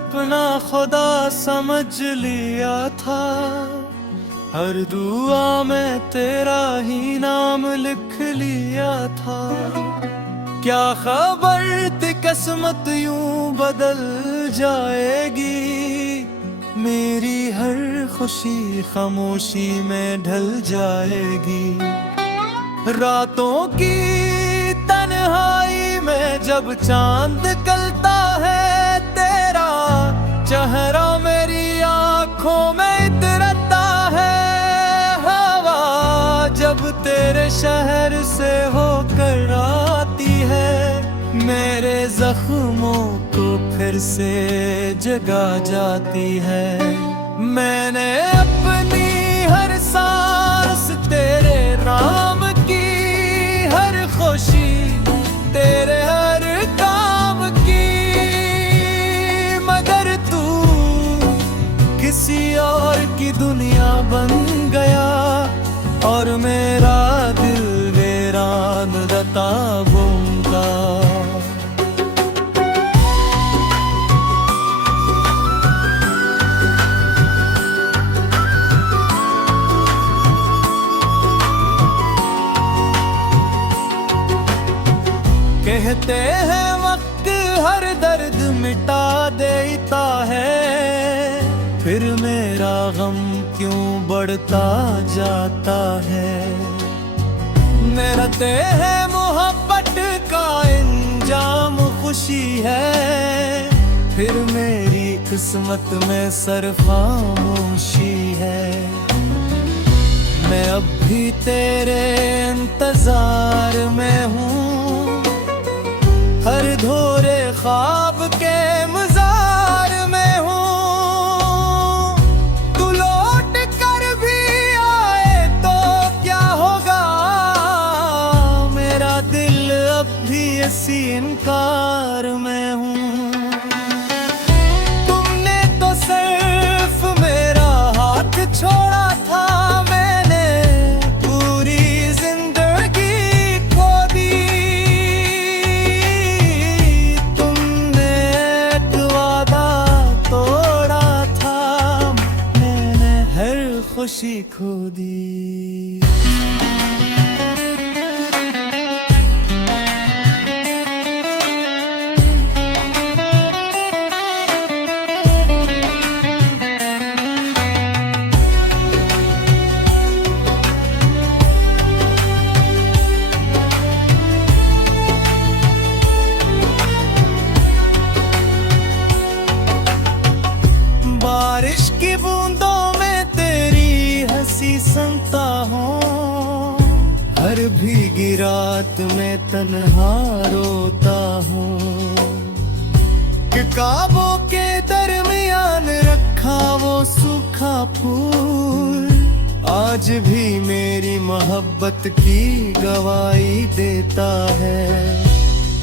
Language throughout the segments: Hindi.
अपना खुदा समझ लिया था। हर दुआ में तेरा ही नाम लिख लिया था। क्या खबर थी किस्मत यूं बदल जाएगी। मेरी हर खुशी खामोशी में ढल जाएगी। रातों की तन्हाई में जब चांद निकलता है, तेरा चेहरा मेरी आंखों में इतरता है। हवा जब तेरे शहर से होकर आती है, मेरे जख्मों को फिर से जगा जाती है। मैंने अपनी हर सांस तेरे नाम की, हर खुशी तेरे हर काम की। मगर तू किसी और की दुनिया बन गया, और मेरा दिल वीरान रताबों का। कहते हैं वक्त हर दर्द मिटा देता है, फिर मेरा गम क्यों बढ़ता जाता है। मेरा ते है मोहब्बत का इंजाम खुशी है, फिर मेरी किस्मत में सिर्फ खामोशी है। मैं अब भी तेरे इंतजार में हूँ, हर धोरे ख्वाब के मजार में हूँ। तू लौट कर भी आए तो क्या होगा, मेरा दिल अब भी इसी इनकार में हूँ। तुमने तो सिर्फ मेरा हाथ छोड़ा था, मैंने पूरी जिंदगी खो दी। तुमने एक वादा तोड़ा था, मैंने हर खुशी खो दी। बारिश की बूंदों में तेरी हंसी सुनता हूँ, हर भीगी रात में तन्हा रोता हूँ। कि ख्वाबों के दरमियान रखा वो सूखा फूल, आज भी मेरी मोहब्बत की गवाही देता है।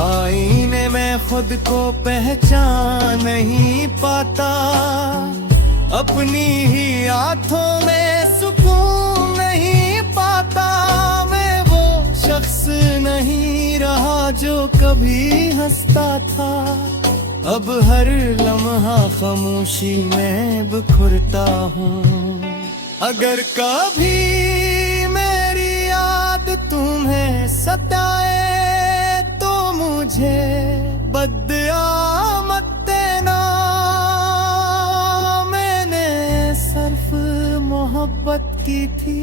आईने में खुद को पहचान नहीं पाता, अपनी ही आंखों में सुकून नहीं पाता। मैं वो शख्स नहीं रहा जो कभी हंसता था, अब हर लम्हा खामोशी में बिखरता हूँ। अगर कभी मेरी याद तुम्हें सताए, मुझे बद्दुआ मत देना। मैंने सिर्फ मोहब्बत की थी,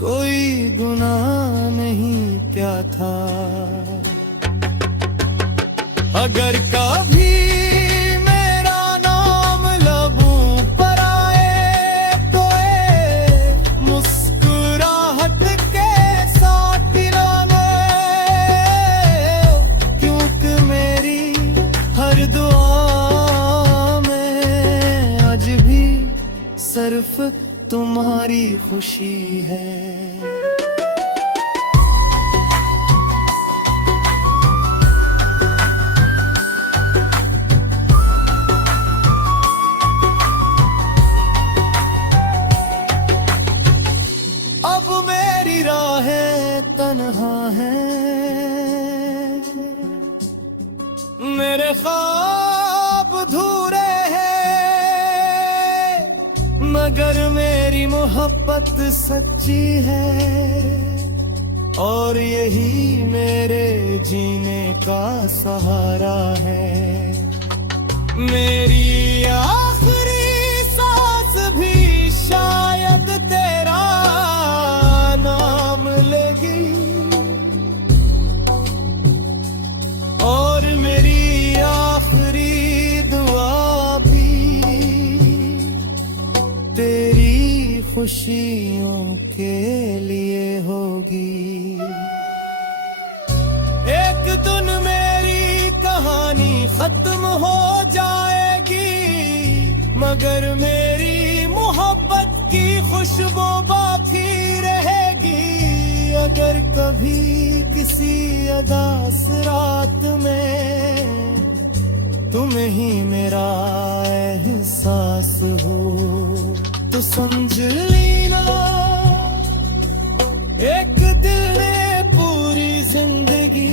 कोई गुनाह नहीं क्या था। अगर कभी मेरा नाम लबों पर आए, तो मुस्कुराहट के साथ दुआ में आज भी सिर्फ तुम्हारी खुशी है। अब मेरी राहें तन्हा हैं, मेरे ख्वाब मगर मेरी मोहब्बत सच्ची है और यही मेरे जीने का सहारा है। मेरी आखिरी सांस भी शायद तेरा नाम लेगी और मेरी आखिरी दुआ भी तेरी खुशियों के लिए होगी। एक दिन मेरी कहानी खत्म हो जाएगी मगर मेरी मोहब्बत की खुशबू बाकी रहेगी। अगर कभी किसी उदास रात में तुम्हें ही मेरा एहसास हो तो समझ लेना एक दिल ने पूरी जिंदगी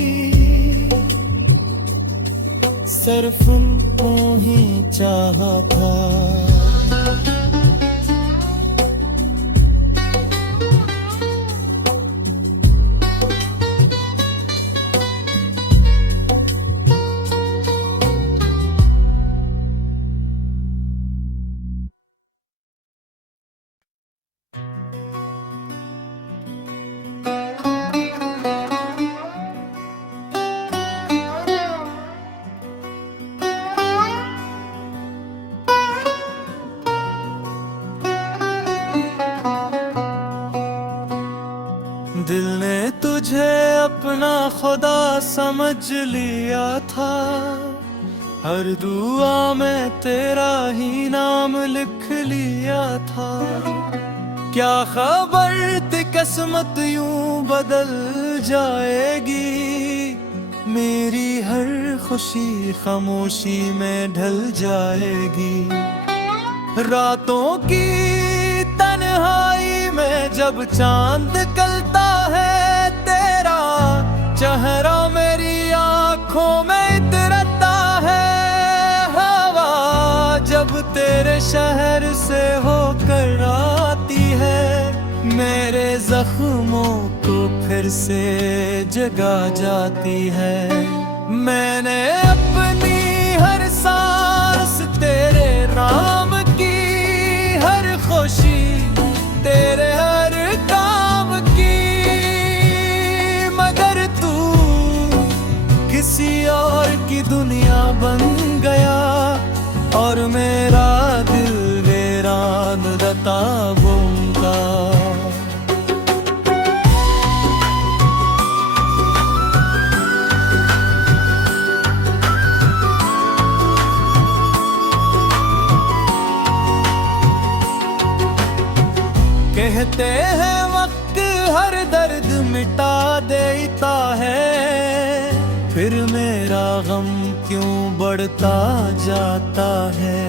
सिर्फ उनको ही चाहा था। दिल ने तुझे अपना खुदा समझ लिया था, हर दुआ में तेरा ही नाम लिख लिया था। क्या खबर थी किस्मत यूं बदल जाएगी, मेरी हर खुशी खामोशी में ढल जाएगी। रातों की तन्हाई में जब चांद निकलता है, तेरा चेहरा मेरी आंखों में इतरता है। हवा जब तेरे शहर से होकर आती है, मेरे जख्मों को फिर से जगा जाती है। मैंने अपनी हर सांस तेरे नाम की, हर खुशी तेरे हर काम की, मगर तू किसी और की दुनिया बन गया और मेरा दिल वीरान रताबों का। कहते हैं वक्त हर दर्द मिटा देता है, फिर मेरा गम क्यों बढ़ता जाता है।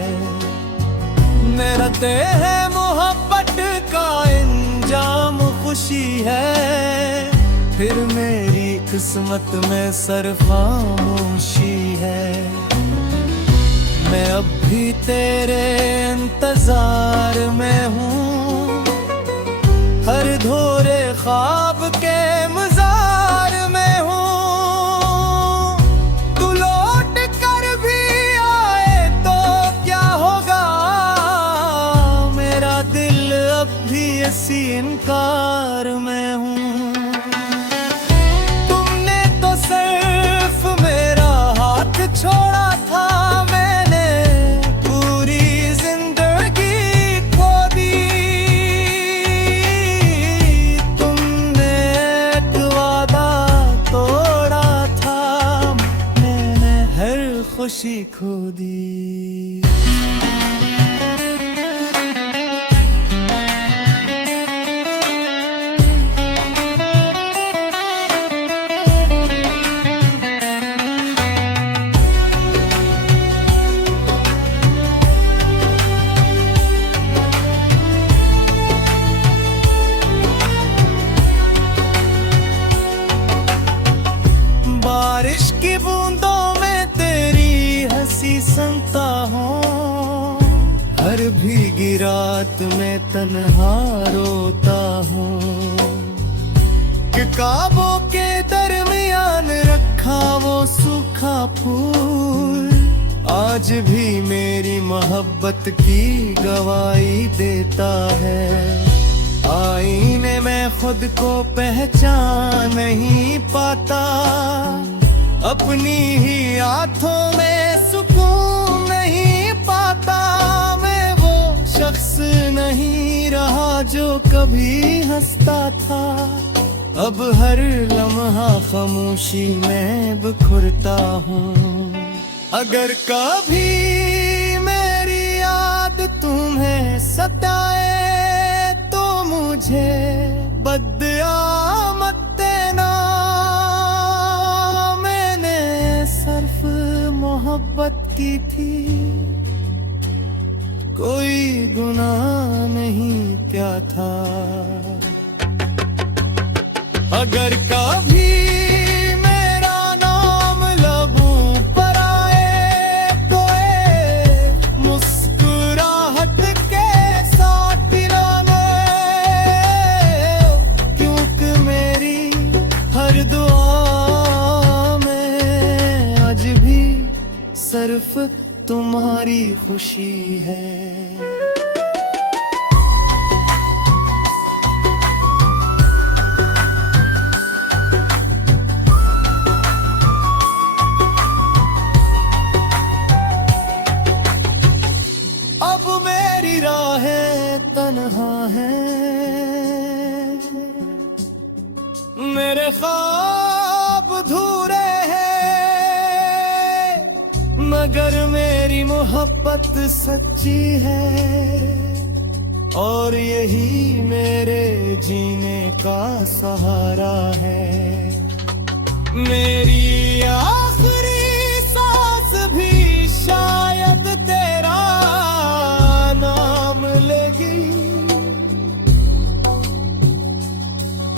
मेरा ते है मोहब्बत का इंजाम खुशी है, फिर मेरी किस्मत में सिर्फ खामोशी है। मैं अब भी तेरे इंतजार में हूँ, हर धोरे ख्वाब के मजार में हूँ। तू लौट कर भी आए तो क्या होगा, मेरा दिल अब भी इसी इनकार में हूँ। तुमने तो सिर्फ मेरा हाथ छोड़ा था, मैंने पूरी जिंदगी खो दी। तुमने एक वादा तोड़ा था, मैंने हर खुशी खो दी। बारिश की बूंदों में तेरी हंसी सुनता हूँ, हर भीगी रात में तन्हा रोता हूँ कि ख्वाबों के दरमियान रखा वो सूखा फूल आज भी मेरी मोहब्बत की गवाही देता है। आईने में खुद को पहचान नहीं पाता, अपनी ही आंखों में सुकून नहीं पाता। मैं वो शख्स नहीं रहा जो कभी हंसता था, अब हर लम्हा खामोशी में बिखरता हूँ। अगर कभी मेरी याद तुम्हें सताए तो मुझे बद्दुआ मत देना। मैंने सिर्फ मोहब्बत की थी, कोई गुनाह नहीं क्या था। अगर कभी मेरा नाम लबों पर आए तो एक मुस्कुराहट के साथ पिलाना, क्योंकि मेरी हर दुआ में आज भी सिर्फ तुम्हारी खुशी है। तन्हा है मेरे ख्वाब अधूरे हैं, मगर मेरी मोहब्बत सच्ची है और यही मेरे जीने का सहारा है। मेरी आखिरी सांस भी शायद तेरा नाम लेगी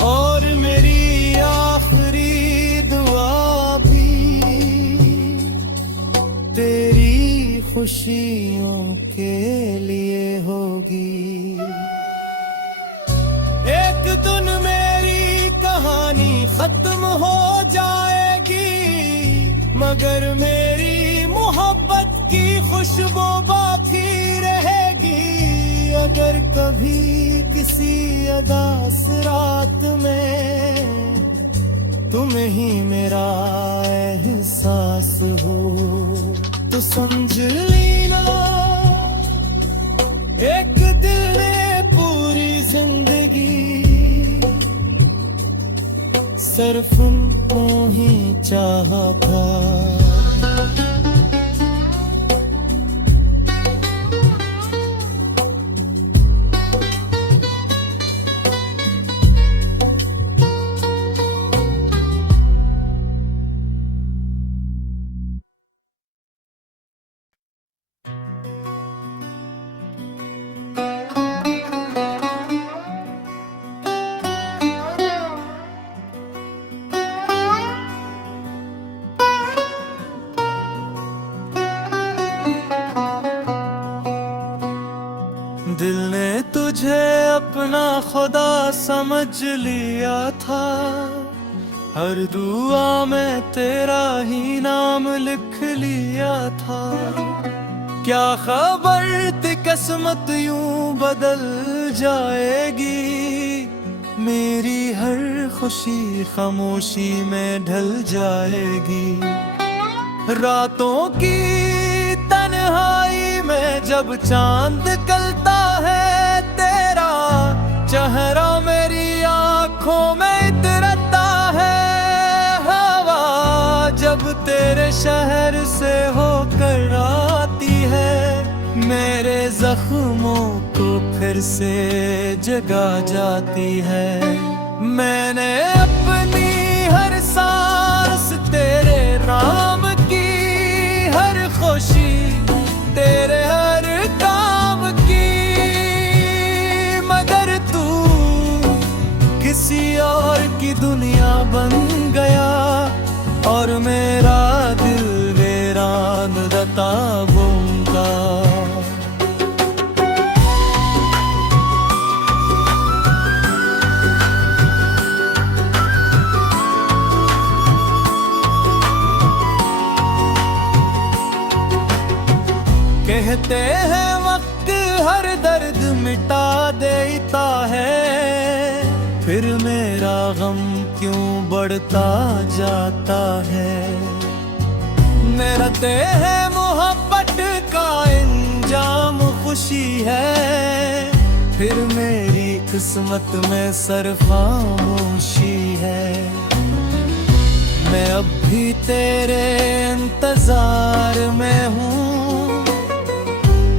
और मेरी आखिरी दुआ भी तेरी खुशियों के लिए होगी। एक दिन मेरी कहानी खत्म हो जाएगी, मगर मेरी मोहब्बत की खुशबू बाकी रहेगी। अगर कभी किसी उदास रात में तुम्हें ही मेरा एहसास हो तो समझ लेना एक दिल ने पूरी जिंदगी सिर्फ उनको ही चाहा था। दिल ने तुझे अपना खुदा समझ लिया था, हर दुआ में तेरा ही नाम लिख लिया था। क्या खबर थी किस्मत यूं बदल जाएगी, मेरी हर खुशी खामोशी में ढल जाएगी। रातों की तन्हाई में जब चांद निकलता है, तेरा चेहरा मेरी आंखों में इतरता है। हवा जब तेरे शहर से होकर आती है, मेरे जख्मों को फिर से जगा जाती है। मैंने अपनी हर सांस तेरे नाम की, हर खुशी तेरे हर काम की, मगर तू किसी और की दुनिया बन गया और मेरा दिल वीरान रताबों का। कहते हैं वक्त हर दर्द मिटा देता है, फिर मेरा गम क्यों बढ़ता जाता है। मेरा है मोहब्बत का इंजाम खुशी है, फिर मेरी किस्मत में सिर्फ खामोशी है। मैं अब भी तेरे इंतजार में हूँ,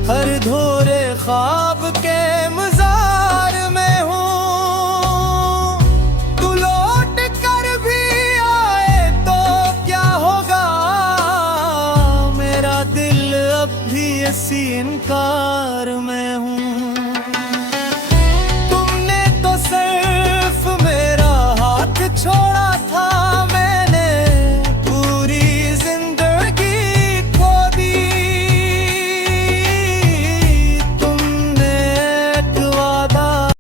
हर धोरे ख्वाब के मजार में हूँ। तू लौट कर भी आए तो क्या होगा, मेरा दिल अब भी इसी इनकार में हूँ। तुमने तो सिर्फ मेरा हाथ छोड़ा,